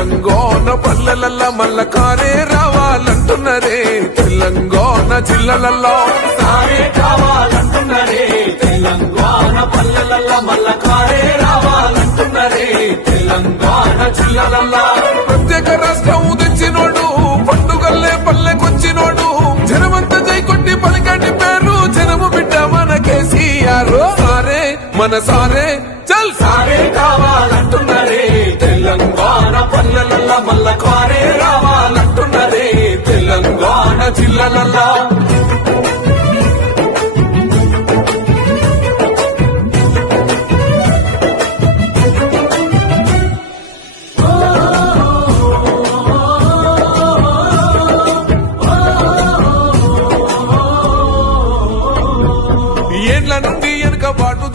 తెలంగాణ పల్లెలల్ల మల్ల కారే రావాలంటున్నరే తెలంగాణ జిల్లలల్లో సారే కావాలంటున్నరే తెలంగాణ పల్లెలల్ల మల్ల కారే రావాలంటున్నరే తెలంగాణ జిల్లలల్లా ప్రత్యేక రాష్ట్రం తెచ్చినోడు పండుగల్లే పల్లెకొచ్చినోడు జనమంతా జై కొట్టి పలికండి పేరు జనము బిడ్డ మన కేసీఆర్ సారే మన సారే చల్ సారే కావాలంటున్నరే తెలంగాణ పల్లెలల్ల మల్ల కారే రావాలంటున్నరే తెలంగాణ జిల్లలల్లా ఏండ్ల నుండి వెనుక బాటు